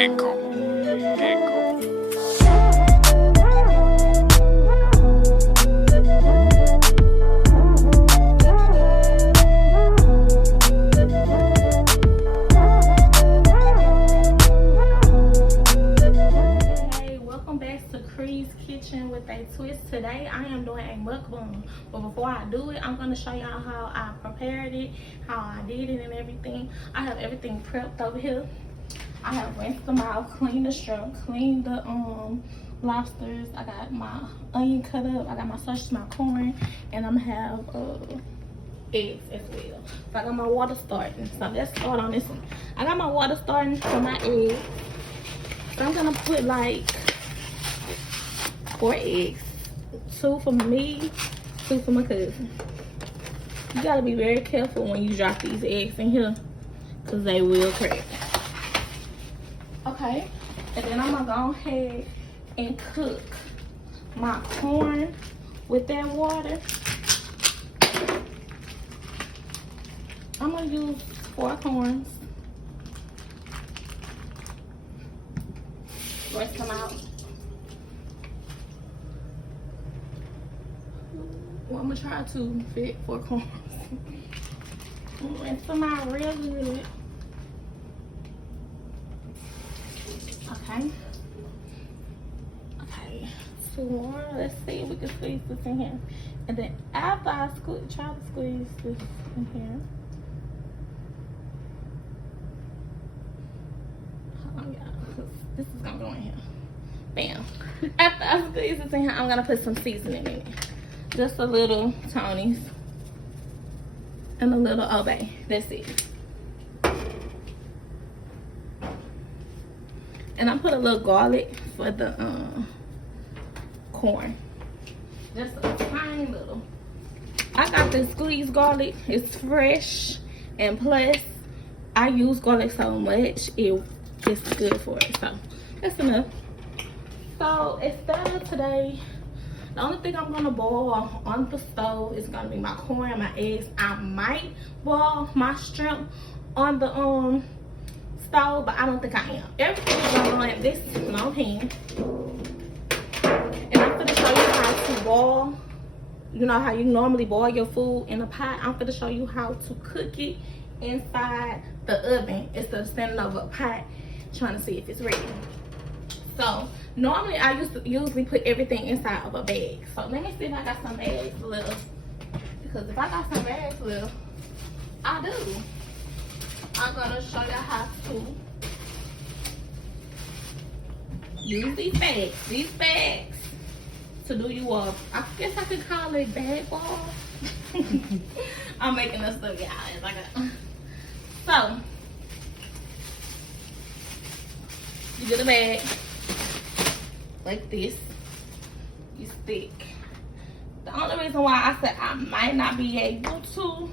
Echo. With a twist. Today I am doing a mukbang, but before I do it, I'm going to show y'all how I prepared it, how I did it and everything. I have everything prepped over here. I have rinsed them out, cleaned the shrimp, cleaned the lobsters. I got my onion cut up, I got my sausage, my corn, and I'm gonna have eggs as well. So I got my water starting. So let's start on this one. I got my water starting for my eggs. So I'm gonna put like 4 eggs, 2 for me, 2 for my cousin. You gotta be very careful when you drop these eggs in here, cause they will crack. Okay, and then I'm gonna go ahead and cook my corn with that water. I'm gonna use 4 corns. Rinse them out. Well, I'm gonna try to fit 4 corns. Rinse them out real good. Okay. Okay. 2 more. Let's see if we can squeeze this in here. And then after I try to squeeze this in here. Hold on, y'all, because this is gonna go in here. Bam. After I squeeze this in here, I'm gonna put some seasoning in it. Just a little Tony's and a little Obey. That's it. And I put a little garlic for the corn. Just a tiny little. I got this squeezed garlic. It's fresh, and plus I use garlic so much it's good for it. So that's enough. So instead of today, the only thing I'm gonna boil on the stove is gonna be my corn and my eggs. I might boil my shrimp on the stove, but I don't think I am. Everything is going on in this long pan. And I'm gonna show you how to boil. You know how you normally boil your food in a pot? I'm gonna show you how to cook it inside the oven instead of standing over a pot trying to see if it's ready. So normally I usually put everything inside of a bag. So let me see if I got some bags left. Because if I got some bags left, I do. I'm gonna show you how to use these bags. These bags to do you up. I guess I could call it bag balls. I'm making this stuff, y'all. It's like a, so you get a bag like this. You stick. The only reason why I said I might not be able to,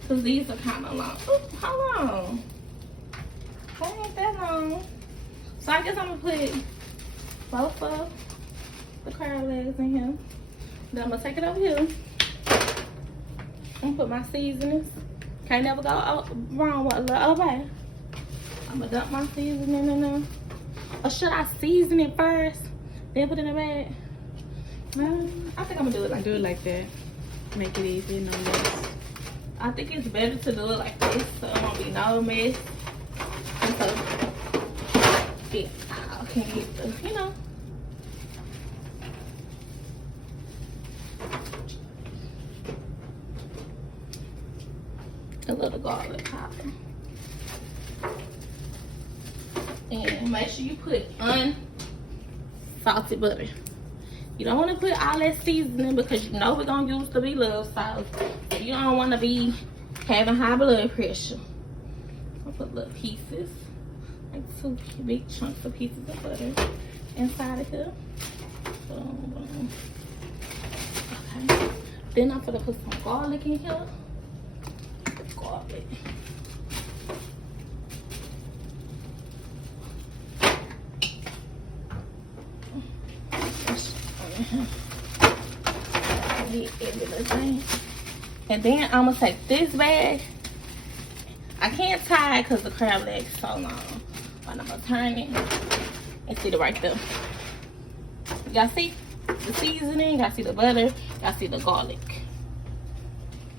because these are kind of long. Ooh, how long? They ain't that long. So I guess I'm going to put both of the crab legs in here. Then I'm going to take it over here. I'm going to put my seasonings. Can't never go wrong with a little Obey. I'm going to dump my seasoning in there. Or should I season it first, then put it in the bag? I think I'm going to do it like that. Make it easy, no mess. I think it's better to do it like this so it won't be no mess. And so I can get the, you know. A little garlic powder. And make sure you put unsalted butter. You don't want to put all that seasoning because you know we're going to use the beloved sauce. So you don't want to be having high blood pressure. I'll put little pieces, like 2 big chunks of pieces of butter inside of here. Boom, boom. Okay. Then I'm going to put some garlic in here. Garlic. Everything. And then I'm gonna take this bag. I can't tie it because the crab leg's so long. And I'm gonna turn it and sit it right there. Y'all see the seasoning? Y'all see the butter? Y'all see the garlic?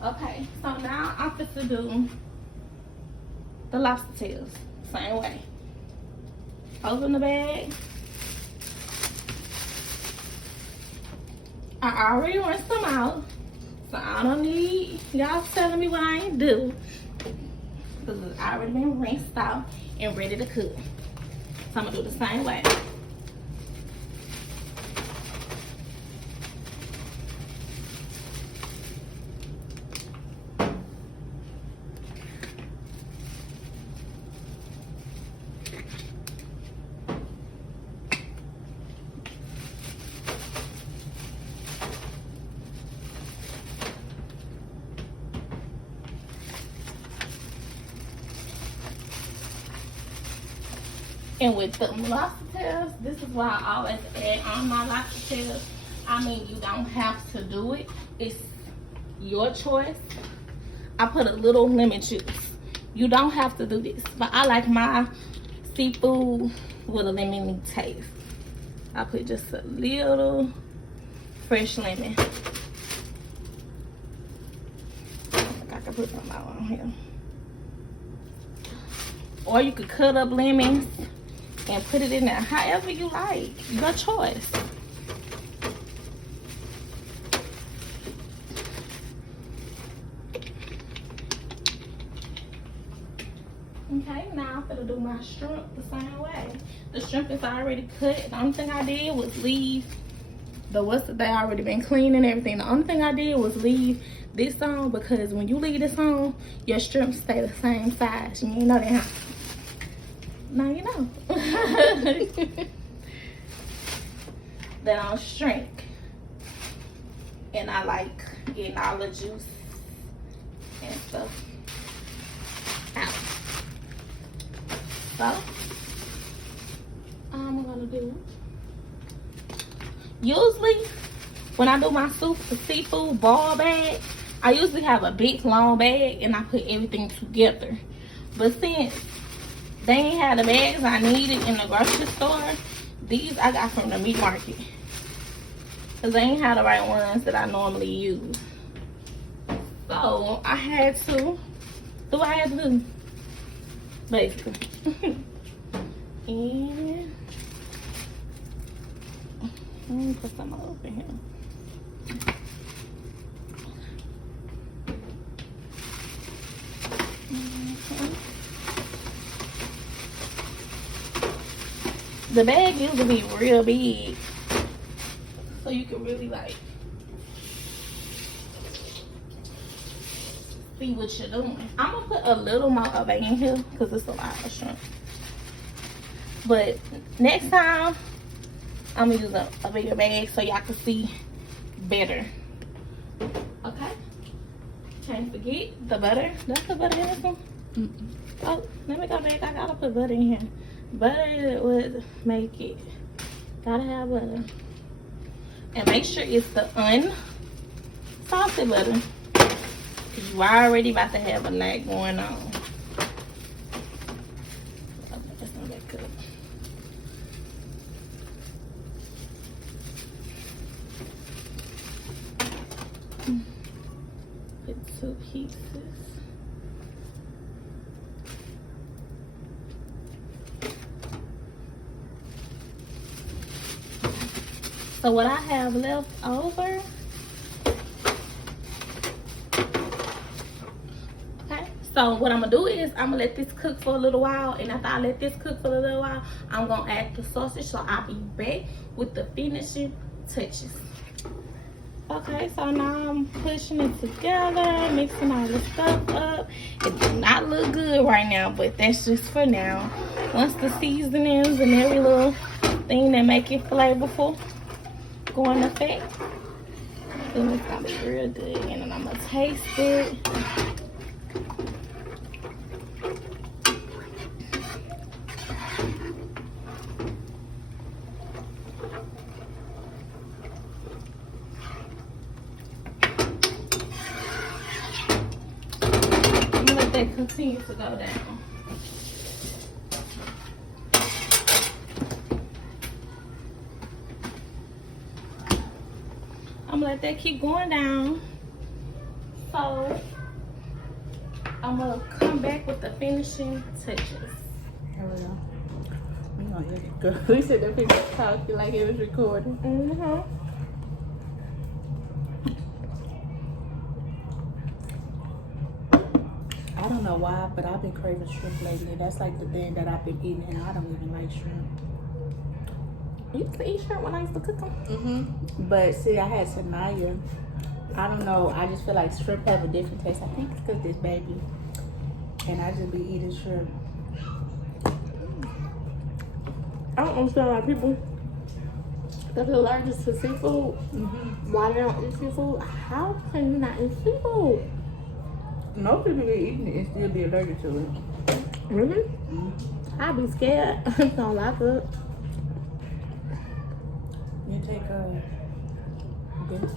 Okay, so now I'm going to do the lobster tails. Same way. Open the bag. I already rinsed them out, so I don't need y'all telling me what I ain't do. Because it's already been rinsed out and ready to cook. So I'm gonna do the same way. And with the lobster tails, this is why I always add on my lobster tails. I mean, you don't have to do it. It's your choice. I put a little lemon juice. You don't have to do this, but I like my seafood with a lemony taste. I put just a little fresh lemon. I think I can put some out on here. Or you could cut up lemons and put it in there, however you like. Your choice. Okay, now I'm gonna do my shrimp the same way. The shrimp is already cut. The only thing I did was leave they already been cleaned and everything. The only thing I did was leave this on, because when you leave this on, your shrimp stay the same size. You know that, huh? Now you know. They don't shrink. And I like getting all the juice and stuff out. So, I'm gonna do, usually when I do my seafood ball bag, I usually have a big long bag and I put everything together. But since they ain't had the bags I needed in the grocery store, these I got from the meat market. Because they ain't had the right ones that I normally use. So I had to do what I had to do, basically. And let me put some over here. The bag used to be real big, so you can really like see what you're doing. I'm gonna put a little more of it in here because it's a lot of shrimp. But next time, I'm gonna use a bigger bag so y'all can see better. Okay. Can't forget the butter. That's the butter in this one. Oh, let me go back. I gotta put butter in here. Butter would make it. Gotta have butter. And make sure it's the unsalted butter. Cause you already about to have a night going on. That's not that good. Put 2 pieces. So what I have left over, okay, so what I'm gonna do is I'm gonna let this cook for a little while, and after I let this cook for a little while, I'm gonna add the sausage. So I'll be back with the finishing touches. Okay, so now I'm pushing it together, mixing all this stuff up. It does not look good right now, but that's just for now. Once the seasonings and every little thing that make it flavorful go in effect, then it's gonna be real good. And then I'm gonna taste it. I'm gonna let that continue to go down. gonna let that keep going down. So I'm gonna come back with the finishing touches. Here we go. We gonna get it good. We said that people talking like it was recording. I don't know why, but I've been craving shrimp lately. That's like the thing that I've been eating, and I don't even like shrimp. You used to eat shrimp when I used to cook them. But see, I had Sanaya. I don't know. I just feel like shrimp have a different taste. I think it's because this baby, and I just be eating shrimp. I don't understand why people that are allergic to seafood, why they don't eat seafood. How can you not eat seafood? Most people be eating it and still be allergic to it. Really? I'd be scared. I don't like it. You take this.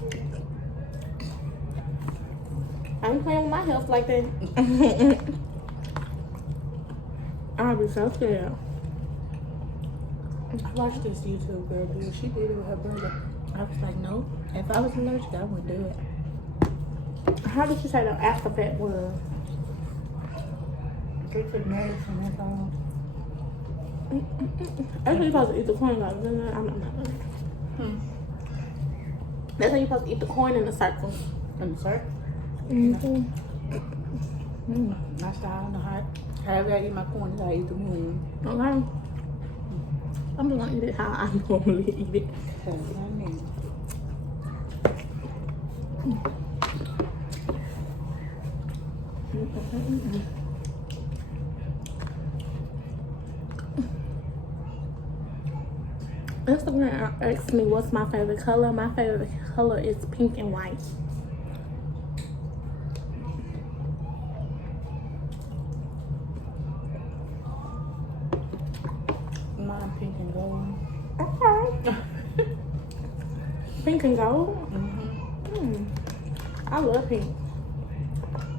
I ain't playing with my health like that. I'd be so scared. I watched this YouTube girl do it. She did it with her brother. I was like, no. If I was allergic, I wouldn't do it. How did you say the after fat was? Good for medicine, that's all. That's how you're supposed to eat the corn, guys. I'm not. That's how you're supposed to eat the corn in a circle. In the circle? That's how I don't know however I eat my corn is how I eat the moon. Okay. I'm just gonna eat it how I normally eat it. That's what I mean. Instagram asked me what's my favorite color. My favorite color is pink and white. Mine pink and gold. Okay. Pink and gold? I love pink.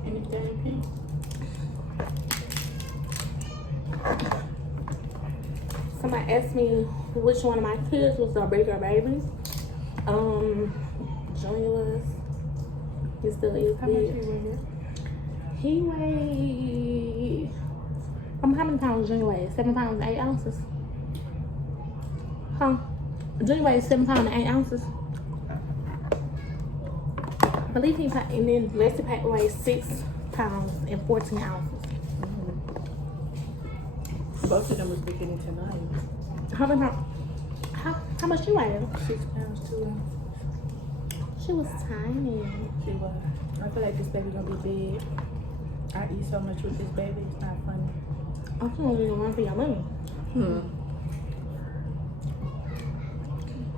Anything pink? Somebody asked me which one of my kids was the bigger baby. Junior was. He still is How much big. you weigh? He weighed. How many pounds Junior weighed? 7 pounds and 8 ounces. Huh? Junior weighed 7 pounds and 8 ounces. I believe he packed, and then Leslie packed weighed 6 pounds and 14 ounces. Both of them was beginning tonight. How many pounds? How much you weigh? 6 pounds, 2 ounces. She was tiny. She was. I feel like this baby gonna be big. I eat so much with this baby, it's not funny. I can't even run for your money.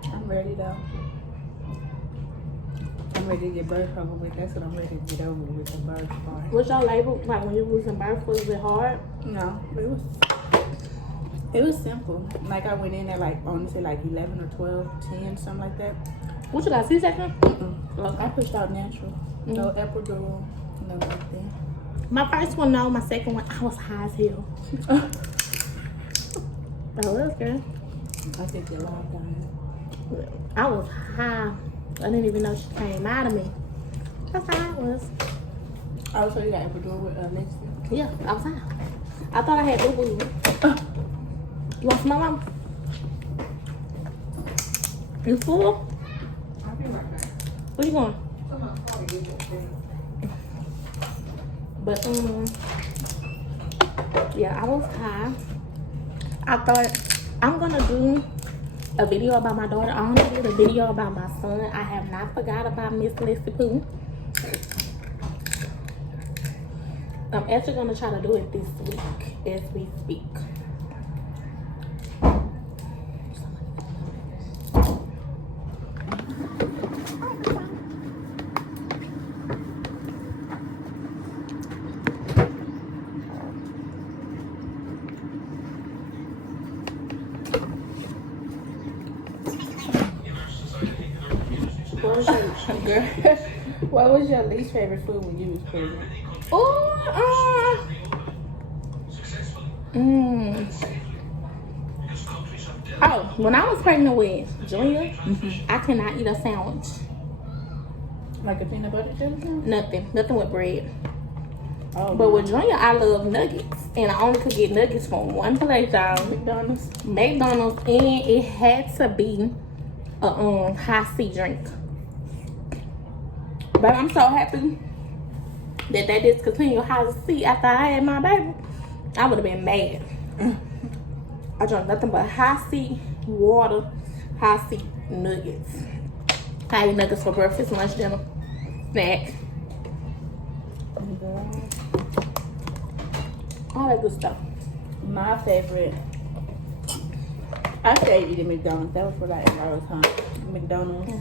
I'm ready though. I'm ready to get birth over with. That's what I'm ready to get over with, the birth part. What's your label? Like when you was in birth, was it hard? No, it was simple. Like I went in at like, honestly, like 11 or 12, 10, something like that. What you got, C-section? I pushed out natural. No epidural, no nothing. My first one, no. My second one, I was high as hell. I was, girl. I think you're loud dying. I was high. I didn't even know she came out of me. That's how I was. Oh, so you got epidural with Lexi? Yeah, I was high. I thought I had boo-boo. You want some mama? You full? I'll be right back. Where you going? But yeah, I was high. I thought I'm gonna do a video about my daughter. I'm gonna do a video about my son. I have not forgot about Miss Leslie Pooh. I'm actually gonna try to do it this week as we speak. What was your least favorite food when you was pregnant? Oh, when I was pregnant with Junior, I could not eat a sandwich. Like a peanut butter jelly sandwich? Nothing with bread. Oh, But with Junior, I love nuggets. And I only could get nuggets from one place, y'all. McDonald's. McDonald's. And it had to be a high C drink. But I'm so happy that they discontinued high C after I had my baby. I would have been mad. I drank nothing but high C water, high C nuggets. I eat nuggets for breakfast, lunch, dinner, snack. All that good stuff. My favorite. I stayed eating McDonald's. That was what I ate all the time. McDonald's.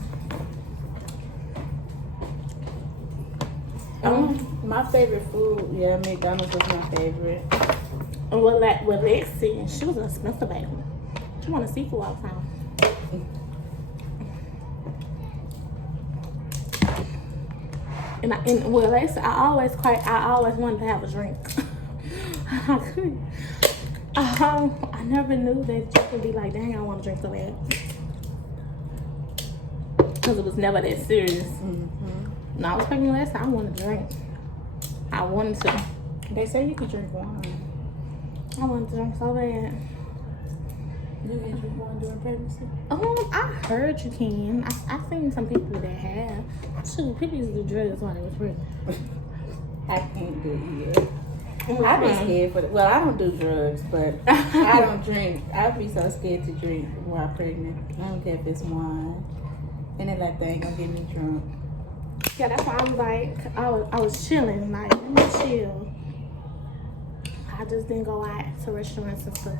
My favorite food, yeah, McDonald's was my favorite. And with Lexi, she was an expensive baby. She wanted seafood all the time. And with Lexi, I always wanted to have a drink. I couldn't. I never knew that you could be like, dang, I want to drink so bad. Because it was never that serious. When I was pregnant last time, I wanted to drink. I wanted to. They say you could drink wine. I wanted to drink so bad. You can drink wine during pregnancy? I heard you can. I seen some people that have. Shoot, people used to do drugs when they was pregnant. I can't do it yet. I'd be scared for well, I don't do drugs, but I don't drink. I'd be so scared to drink while pregnant. I don't care if it's wine. And then that thing gonna get me drunk. Yeah, that's why I was like, I was chilling, like, let me chill. I just didn't go out to restaurants and stuff.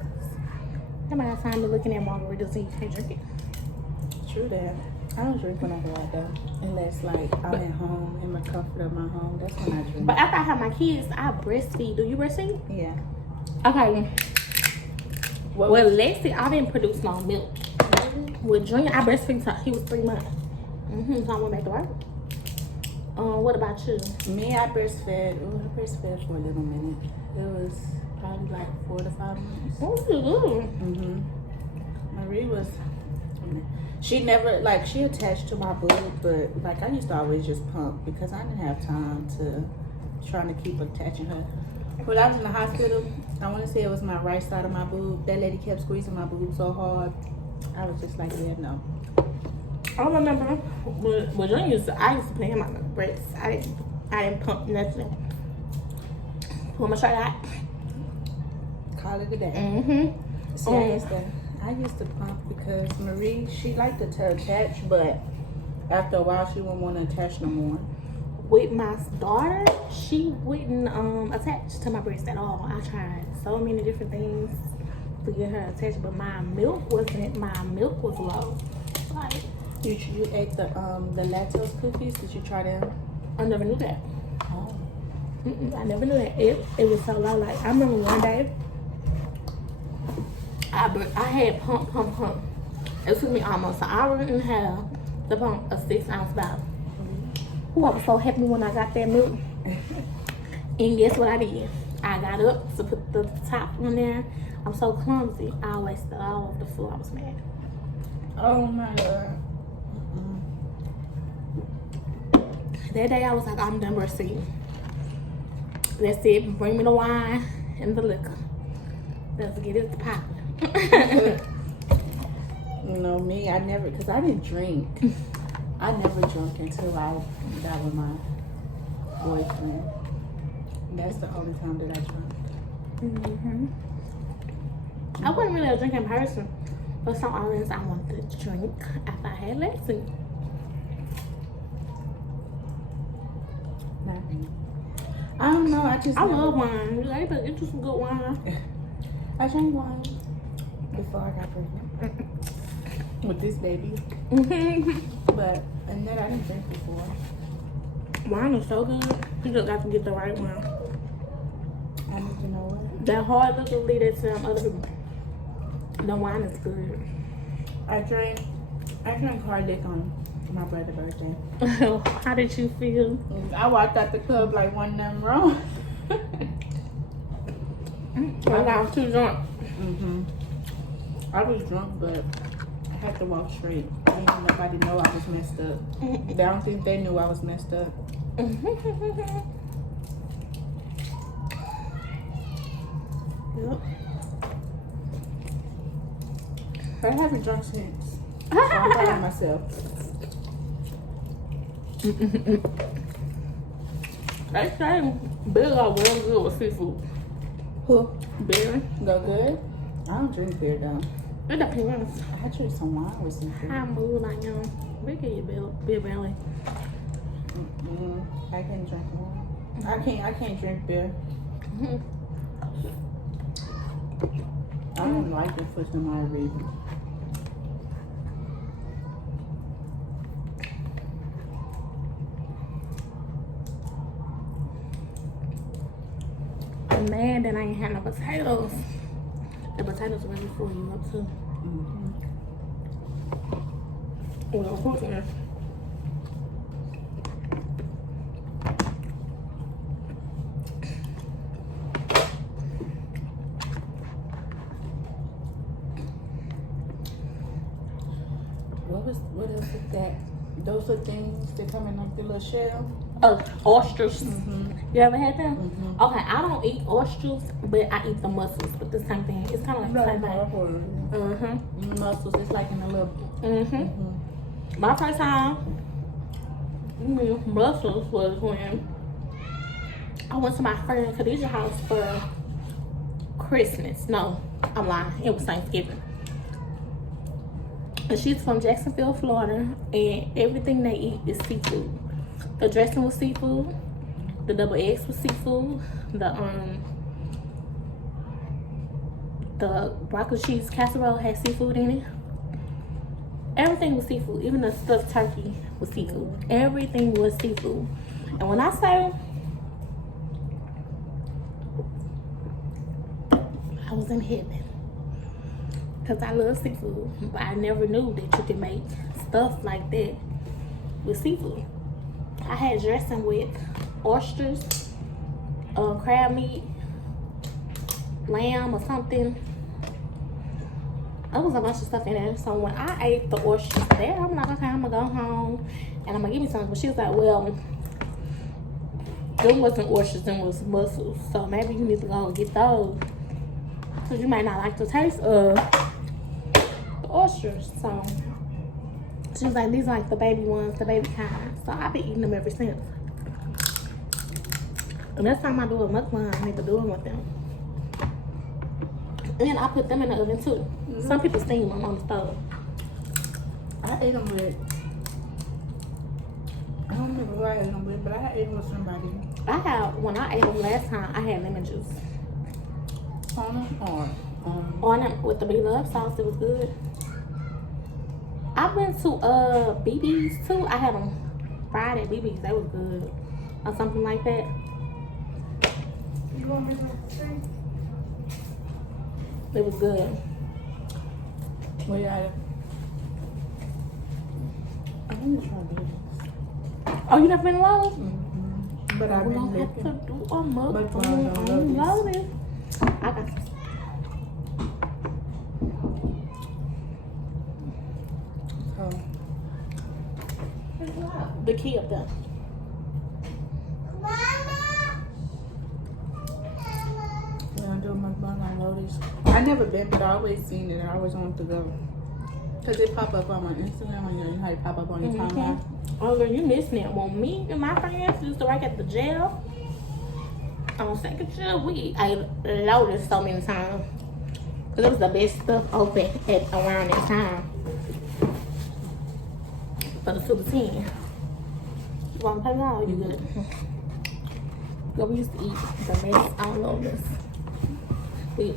I might have time to looking at margaritas and you can't drink it. True that. I don't drink when I go out though. Unless like I'm at home in the comfort of my home. That's when I drink. But after I have my kids, I breastfeed. Do you breastfeed? Yeah. Okay. Well, Lexi, I didn't produce no milk. With Junior, I breastfeed until he was 3 months. So I went back to work. What about you? Me, I breastfed. I breastfed for a little minute. It was probably like 4 to 5 months. Oh, Marie was. She never like she attached to my boob, but like I used to always just pump because I didn't have time to trying to keep attaching her. When I was in the hospital, I want to say it was my right side of my boob. That lady kept squeezing my boob so hard. I was just like, yeah, no. I remember when I used to play him on the breasts. I didn't pump nothing. Pull my shirt out. Call it a day. See, I used to pump because Marie, she liked to attach, but after a while, she wouldn't want to attach no more. With my daughter, she wouldn't attach to my breast at all. I tried so many different things to get her attached, but my milk was low. Like, you ate the lactose cookies? Did you try them? I never knew that. Oh. I never knew that. It was so low. Like, I remember one day, I had pump. It took me almost an hour and a half to pump a 6-ounce bottle. Ooh, I was so happy when I got that milk. And guess what I did? I got up to put the top on there. I'm so clumsy. I always fell all over the floor. I was mad. Oh my God. That day I was like, I'm done breastfeeding. That's it. Bring me the wine and the liquor. Let's get it popping. You know me, I never, because I didn't drink. I never drank until I got with my boyfriend. That's the only time that I drank. I wasn't really a drinking person. For some odd reason, I wanted to drink after I had Lexi. I don't know. I love wine. You able to get you some good wine? I drank wine before I got pregnant with this baby. But and that I didn't drink before. Wine is so good. You just got to get the right one. I need to know what. That hard liquor lead it to other people. The wine is good. I drank hard liquor on my brother's birthday. How did you feel? I walked out the club like wasn't nothing wrong. I was too drunk. I was drunk, but I had to walk straight. I didn't let nobody know I was messed up. I don't think they knew I was messed up. Yep. I haven't drunk since. So I'm proud of myself. They say beer go real good with seafood. Who? Beer. Go good? I don't drink beer though. It depends. I drink some wine with seafood. How mood I am. We get your beer belly. I can't drink wine. I can't drink beer. I don't like it for some odd reason. I'm mad that I ain't had no potatoes. The potatoes really full you up too. Well, of course, yeah. What else is that? Those are things that come in like the little shell. Oysters. You ever had them? Okay, I don't eat oysters, but I eat the mussels. But the same thing. It's kind of like the same thing. Mussels. It's like in a little. My first time eating mussels was when I went to my friend Khadijah's house for Christmas. No, I'm lying. It was Thanksgiving. And she's from Jacksonville, Florida, and everything they eat is seafood. The dressing was seafood. The double eggs was seafood. The broccoli cheese casserole had seafood in it. Everything was seafood. Even the stuffed turkey was seafood. Everything was seafood. And when I say I was in heaven, because I love seafood, but I never knew that you could make stuff like that with seafood. I had dressing with oysters, crab meat, lamb or something. There was a bunch of stuff in there. So when I ate the oysters there, I'm like, okay, I'm gonna go home and I'm gonna give me something. But she was like, well, them wasn't oysters, them was mussels. So maybe you need to go and get those, because you might not like the taste of the oysters. So she was like, these are like the baby ones, the baby kind. So I've been eating them ever since. And next time I do a mukbang, I need to do it with them. And then I put them in the oven too. Some people steam them on the stove. I ate them with, I don't remember who I ate them with, but I ate them with somebody. When I ate them last time, I had lemon juice. On them or on them with the beloved sauce. It was good. I've been to BB's too. I had them fried at BB's. They was good. Or something like that. You want me to say? It was good. Well, yeah. I want to try this. Oh, you never been to Lowe's? But I've We been don't have to looking. do a mukbang Mukbang on on Lowe's. I got some. Oh. The key up there. We're gonna do a mukbang on Lotus. I never been, but I always seen it. I always wanted to go. Because it pop up on my Instagram when you know how it pop up on your timeline. Oh, girl, you missing it. Well, me and my friends used to work at the jail. On second shift, we ate Lotus so many times. Because it was the best stuff open at around that time. For the Super 10. You want to pay now? You good? Girl, we used to eat the mess on Lotus.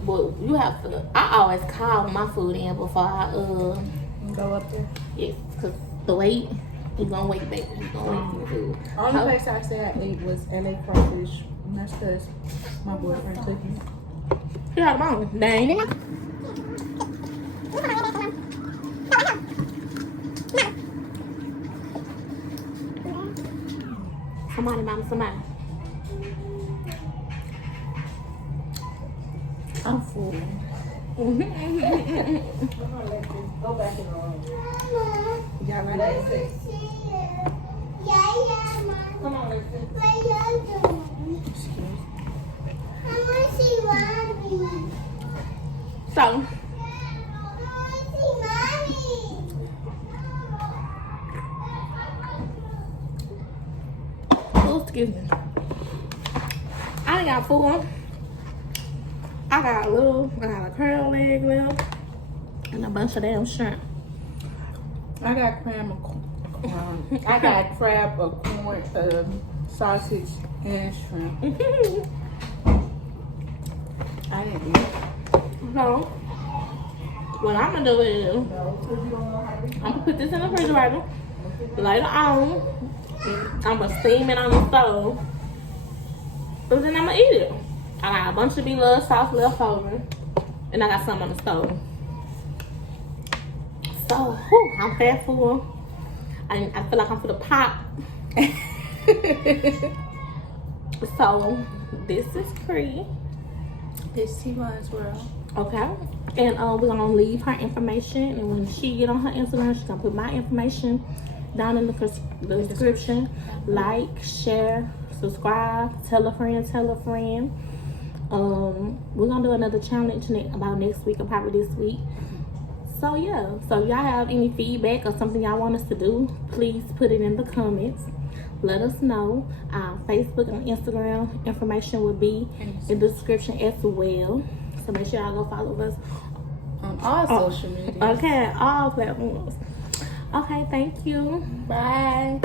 Well, you have to. I always call my food in before I Go up there. yes, because the wait, you gonna wait, baby. You gonna wait for the food. Only place I said I ate was LA crawfish. And that's because my boyfriend took me. You got them on. They ain't in. Somebody, mama, somebody. I'm full. Go back in the room. Y'all like that? Come on, Lexi. So, oh, excuse me. I got 4. I got a curl leg left and a bunch of damn shrimp. I got I got crab, a corn, sausage, and shrimp. I didn't eat. So, what I'm gonna do is I'm gonna put this in the refrigerator. Later on, I'm gonna steam it on the stove. And then I'm gonna eat it. I got a bunch of beloved sauce left over. And I got some on the stove. So, whew, I'm fat full. I feel like I'm for the pop. So, this is Cree. It's Tvon's world. Okay. And we're gonna leave her information. And when she get on her Instagram, she's gonna put my information down in the description. Like, share, subscribe, tell a friend, we're gonna do another challenge about next week or probably this week. So yeah, so if y'all have any feedback or something y'all want us to do, please put it in the comments. Let us know. Our Facebook and Instagram information will be in the description as well, so make sure y'all go follow us on all social media. Okay, all platforms. Okay, thank you. Bye.